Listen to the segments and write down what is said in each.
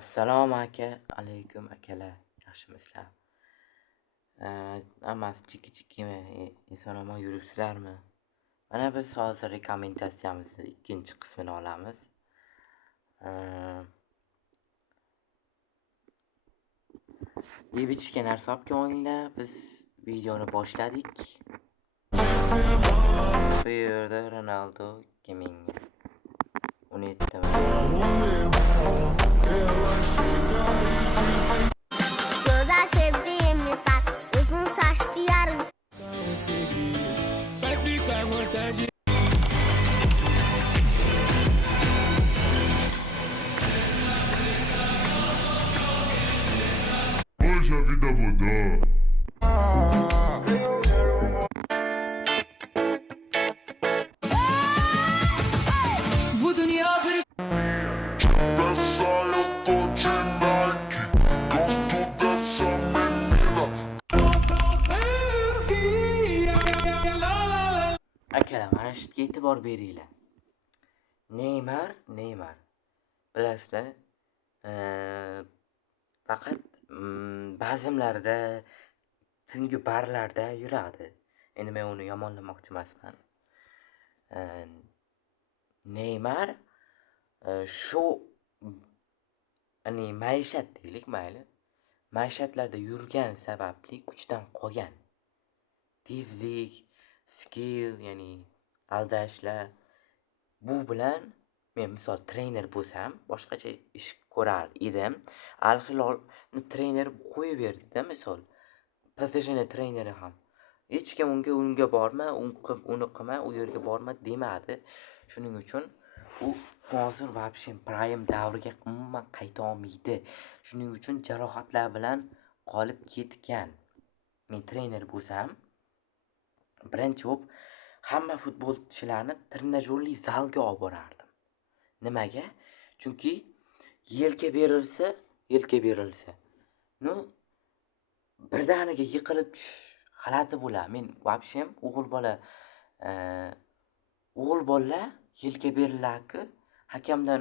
Assalomu alaykum akalar, yaxshimisizlar? Hammasi chiki-chikimi, eson-omon yuribsizlarmi? Mana biz hozir rekomendatsiyamizni ikkinchi qismini olamiz. Yeb-ichishga narsa olib kelinglar, biz videoni boshladik. Bu yerda Ronaldo 2017 Güzel sevdiğim insan, uzun saçlı yarım Hoje a vida mudou. Bu dünya bir Dessa eu tô de Nike. Gosto dessa menina. akalar, mana shu yerga e'tibor beringlar. Neymar. Bilasizlar? Faqat bazmlarda, tungi barlarda yuradi. Endi men uni yomonlamoqchi emasman. Neymar shu maishat deylik, mayli. Maishatlarda yurgan sababli kuchdan qolgan. Tezlik, skill, ya'ni aldashlar. Bu bilan men misol trener bo'lsam, boshqacha ish ko'rar edim. Al Hilolni trener qo'yib berdi-da, misol. PSJning treneri ham. Hech kim unga borma, uni qilma, u yerga borma demadi. Shuning uchun u hozir vobshe prime davriga umuman qayta olmaydi. Shuning uchun jarohatlar bilan qolib ketgan. Men trener bo'lsam, birinchi bo'lib hamma futbolchilarni trenajyorli zalga olib borardim. Nimaga? Chunki yelka berilsa, birdaniga yiqilib tushish g'alati bo'ladi. Men vobshem o'g'il bola yelka beriladi. Hakamdan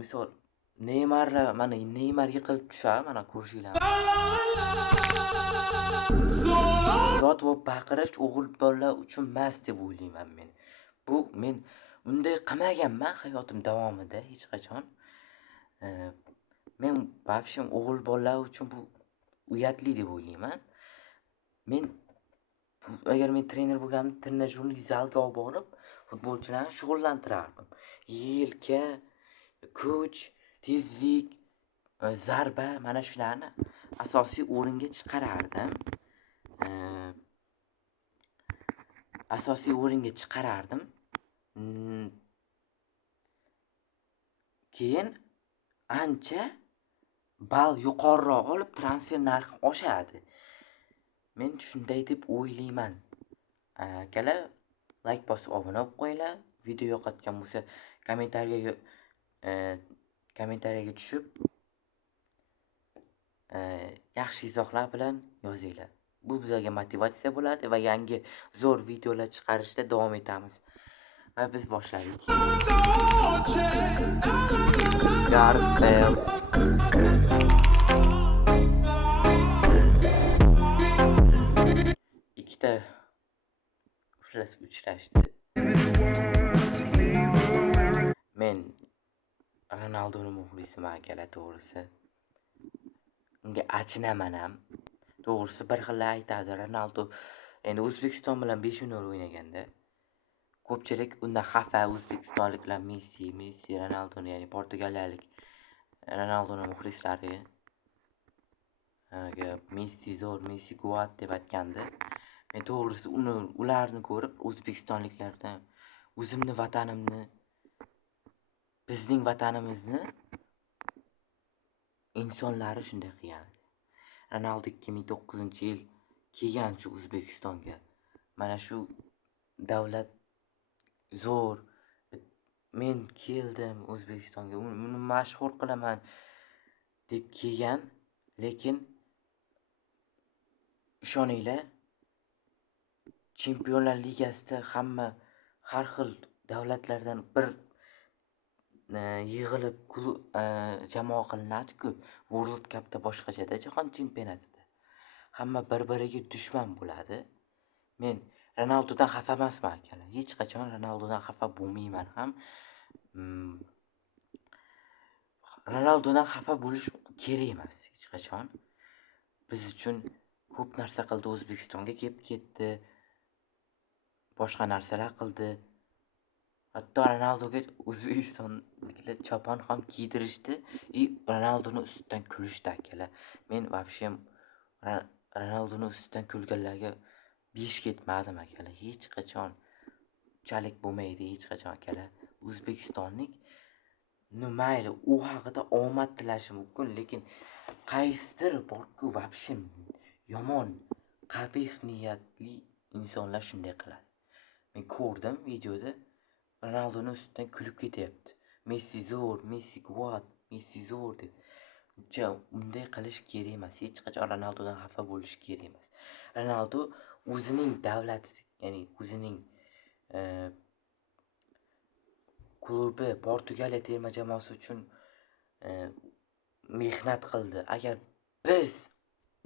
misol Neymar yiqilib tushar, mana ko'rishinglar. Yotib baqirish o'g'il bola uchun emas deb o'ylayman men. Men unday qilmaganman hayotim davomida hech qachon. Men vobshem o'g'il bolalar uchun bu uyatli deb o'ylayman. Agar men trener bo'lganimda trenajyorli zalga olib borib, futbolchilarni shug'ullantirardim. Yelka, kuch, tezlik, zarba, mana shularni asosiy o'ringa chiqarardim. Keyin ancha ball yuqoriroq olib transfer narxi oshadi. Men shunday deb o'ylayman. Akalar, like bosib obuna bo'lib qo'yinglar. Video yoqayotgan bo'lsa, kommentariyaga tushib yaxshi izohlar bilan yozinglar. Bu bizga motivatsiya bo'ladi va yangi zo'r videolar chiqarishda davom etamiz. Va biz boshladik. Ikkita uchrashdi. Men Ronaldoni muxlisiman akalar, to'g'risi. Unga achinaman ham. To'g'risi bir xillar aytadi, Ronaldo endi O'zbekiston bilan 5-0 o'ynaganda ko'pchilik undan xafa, o'zbekistonliklar Messi, Ronaldoni, ya'ni portugaliyalik Ronaldoni muxlislari Messi zo'r, Messi guvat deb aytgandi. Men to'g'risi ularni ko'rib o'zbekistonliklardan o'zimni vatanimni, bizning vatanimizni insonlari shunday qilgan. Ronaldo 2009-yil kelgan shu O'zbekistonga. Mana shu davlat zo'r. Men keldim O'zbekistonga, uni mashhur qilaman deb kelgan, lekin ishoninglar, Chempionlar Ligasida hamma har xil davlatlardan bir yig'ilib jamoa qilinadi-ku. World Cupda boshqachada, jahon chempionatida. Hamma bir-biriga dushman bo'ladi. Men Ronaldodan xafa emasman akalar. Hech qachon Ronaldodan xafa bo'lmayman ham. Ronaldodan xafa bo'lish kerak emas hech qachon. Biz uchun ko'p narsa qildi, O'zbekistonga kelib ketdi. Boshqa narsalar qildi. Hatto Ronaldoga O'zbekistonliklar chopon ham kiydirishdi. Ronaldoni ustidan kulishdi akalar. Men вообще Ronaldoni ustidan kulganlarga besh ketmadim akalar. Hech qachon chalik bo'lmaydi hech qachon akalar. O'zbekistonlik mayli u haqida omad tilashi mumkin, lekin qaysidir borku вообще yomon, qabih niyatli insonlar shunday qiladi. Men ko'rdim videoda Ronaldoni ustidan kulib ketyapti. Messi zo'r, Messi quvvat, Messi zo'r deb. Bunday qilish kerak emas. Hech qachon Ronaldodan xafa bo'lish kerak emas. Ronaldo o'zining davlati, ya'ni o'zining klubi Portugaliya terma jamoasi uchun mehnat qildi. Agar biz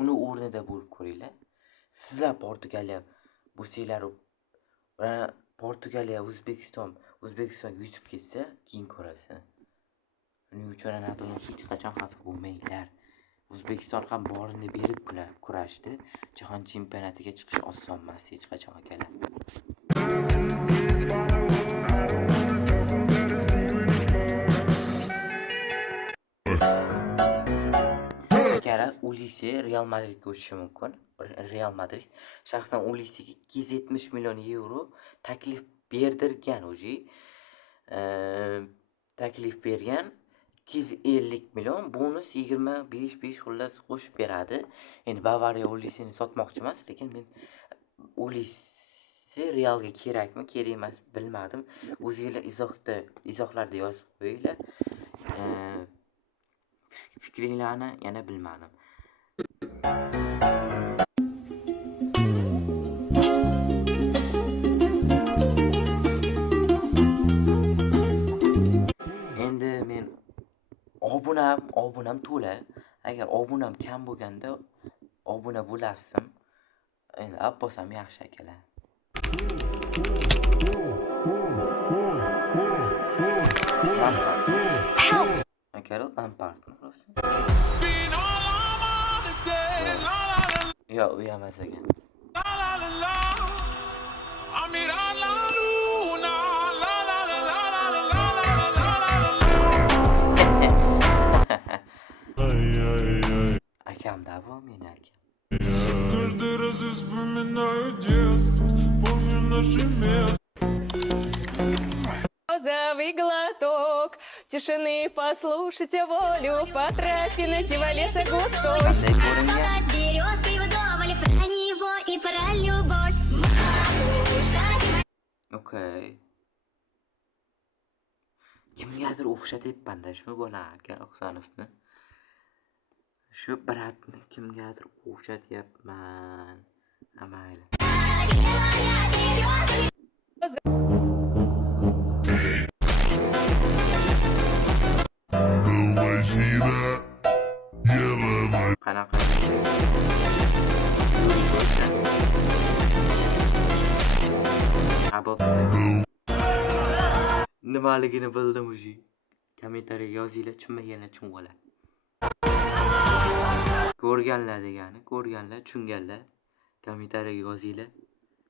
uni o'rnida bo'lib ko'ringlar, sizlar Portugaliya bo'lsanglar, Portugaliya O'zbekiston yutib ketsa, keyin ko'rasiz. Shuning uchun Ronaldodan hech qachon xafa bo'lmanglar. O'zbekiston ham borini berib kurashdi. Jahon chempionatiga chiqish oson emas hech qachon akalar. Akalar, Ulisi Real Madridga o'tishi mumkin. Real Madrid shaxsan Ulisiga 270 million euro taklif berdirgan o'zi. Taklif bergan 250 million, bonus 25 xullas qo'shib beradi. Endi Bavariya Ulisini sotmoqchi emas, lekin men Ulisi Realga kerakmi, kerak emas bilmadim. O'zingizlar izohlarda yozib qo'yinglar. Fikringlarni yana bilmadim. Endi men obunam to'la. Agar obunam kam bo'lganda obuna bo'lasizim. Endi abbosam yaxshi akalar. Akalar Lampardni rosa. Yo'q, u emas ekan. Akamda bu men akam. Каждый раз я вспоминаю детство, помню наши места. Розовый глоток тишины, послушайте волю по тропинке в леса густой. Qanday ko'ringan? Болтать с березкой вдоволь про него и про любовь. Матушка, Okay. Kimgadir o'xshatyapman-da shu bola aka Oqsonovni. Shu bratni kimgadir o'xshatyapman. Mayli. Qanaqa? Abob. Nimaligini bildim o'zi. Kommentariyaga yozinglar, tushunmaganlar tushuninglar. Ko'rganlar degani, ko'rganlar, tushunganlar. Kommentariyaga yozinglar.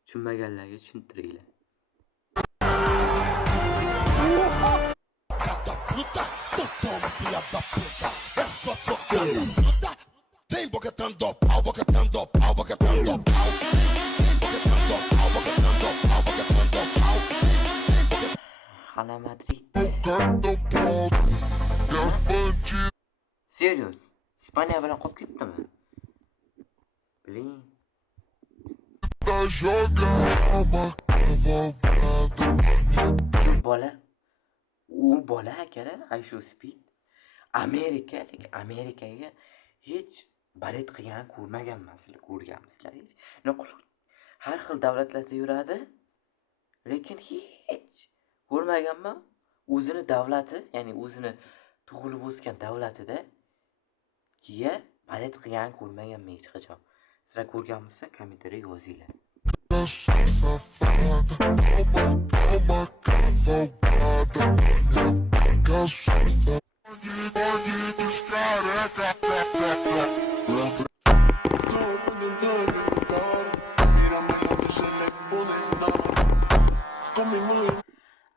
Tushunmaganlarga tushuntiringlar. Vem boquetando pau, boquetando pau, boquetando pau. Boquetando pau, boquetando pau, boquetando pau. Hala Madrid. Boquetando pau. Gás bandido. Serios. Ispaniya bilan qolib ketdimi? Biling. Joga uma cavalgada. U bola akalar, Aisho Speed Amerikaga hech balet qilgan ko'rmaganman, sizlar ko'rganmisizlar hech. Har xil davlatlarda yuradi, lekin hech ko'rmaganman. o'zini davlati, ya'ni o'zini tug'ilib o'sgan davlatida kiya balet qilgan ko'rmaganman hech qachon. Sizlar ko'rganmisizlar? Kommentariyga yozinglar.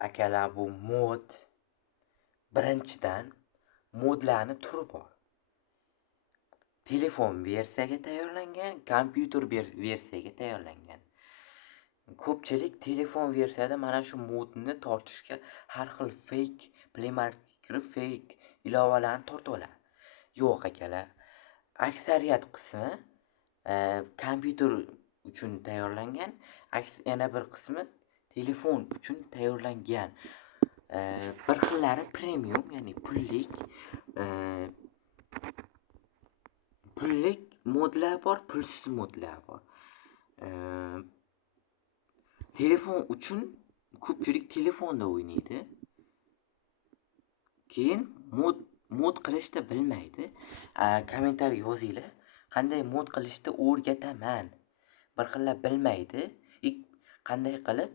Akalar, bu mod. Birinchidan modlarni turi bor. Telefon versiyaga tayyorlangan, kompyuter versiyaga tayyorlangan. Ko'pchilik telefon versiyada mana shu modni tortishga har xil fake Play Market kirib fake ilovalarni tortib oladi. Yo'q akalar. Aksariyat qismi kompyuter uchun tayyorlangan, yana bir qismi telefon uchun tayyorlangan. Bir xillari premium, ya'ni pullik modlar bor, pulsiz modlar bor. Telefon uchun ko'pchilik telefonda o'ynaydi. Keyin mod qilishni bilmaydi. Kommentariyga yozinglar. Qanday mod qilishni o'rgataman. Bir xillar bilmaydi. Qanday qilib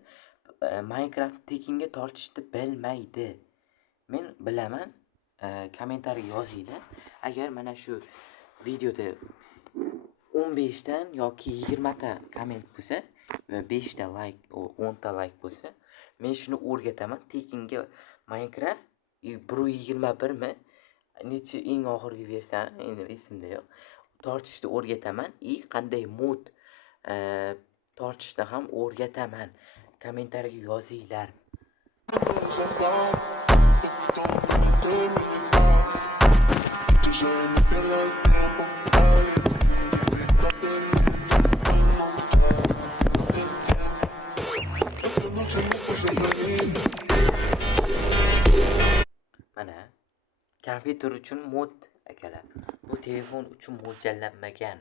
Minecraft tekinga tortishni bilmaydi. Men bilaman. Kommentariyga yozinglar. Agar mana shu videoda 15 dan yoki 20 ta komment bo'lsa va 5 ta like, 10 ta like bo'lsa, men shuni o'rgataman. Tekinga Minecraft 1.21 mi? Necha eng oxirgi versiyani endi esimda yo'q. Tortishni o'rgataman. Qanday mod tortishni ham o'rgataman. Kommentariyga yozinglar. Mana kompyuter uchun mod akalar. Bu telefon uchun mo'ljallanmagan.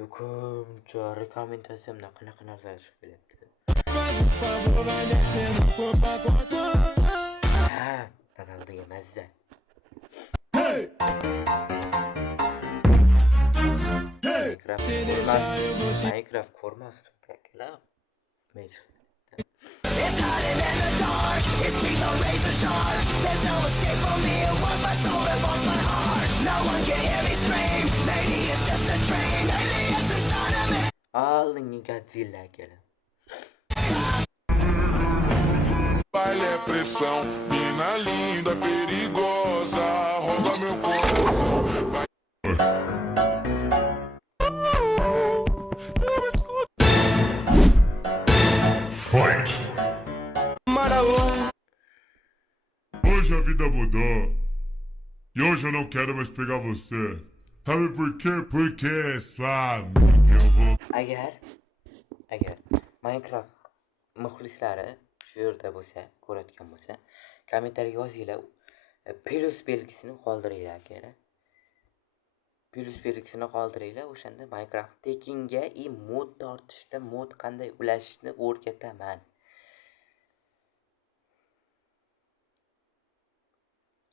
Yo'qimcha rekomendatsiyamda qanaqa narsalar chiqib kelyapti. Kanalga mazza. Minecraft ko'rmasdim akalar. It's hiding in the dark, its teeth are razor sharp. There's no escape from me, it was my soul, it was my heart. No one can hear me scream, maybe it's just a dream. Maybe it's inside of me. Aldingi Godzilla akalar. Baile é pressão, mina linda, perigosa, rouba meu coração. Vai. Fight. Hoje a vida mudou. E hoje eu não quero mais pegar você. Sabe por quê? Porque sua amiga eu vou... Agar Minecraft muxlislari shu yerda bo'lsa, ko'radigan bo'lsa, kommentariyaga yozinglar. Plus belgisini qoldiringlar akalar. Plus belgisini qoldiringlar, o'shanda Minecraft tekinga mod tortishda, mod qanday ulashishni o'rgataman.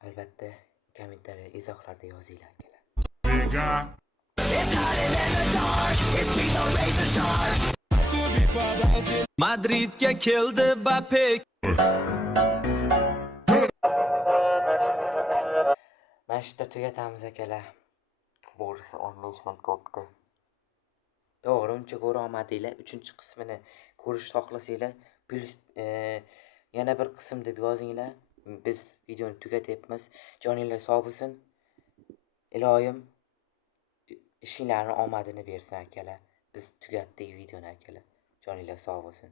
Albatta, kommentariya izohlarda yozinglar akalar. Madridga keldi Mbappe. Mana shu yerda tugatamiz akalar. Bo'g'risi 15 minut bo'libdi. To'g'ri, uncha ko'ra olmadinglar. 3-qismini ko'rishni xohlasanglar, plus yana bir qism deb yozinglar. Biz videoni tugatyapmiz. Joninglar sog' bo'lsin. Iloyim ishinglarni omadini bersin akalar. Biz tugatdik videoni akalar. Joninglar sog' bo'lsin.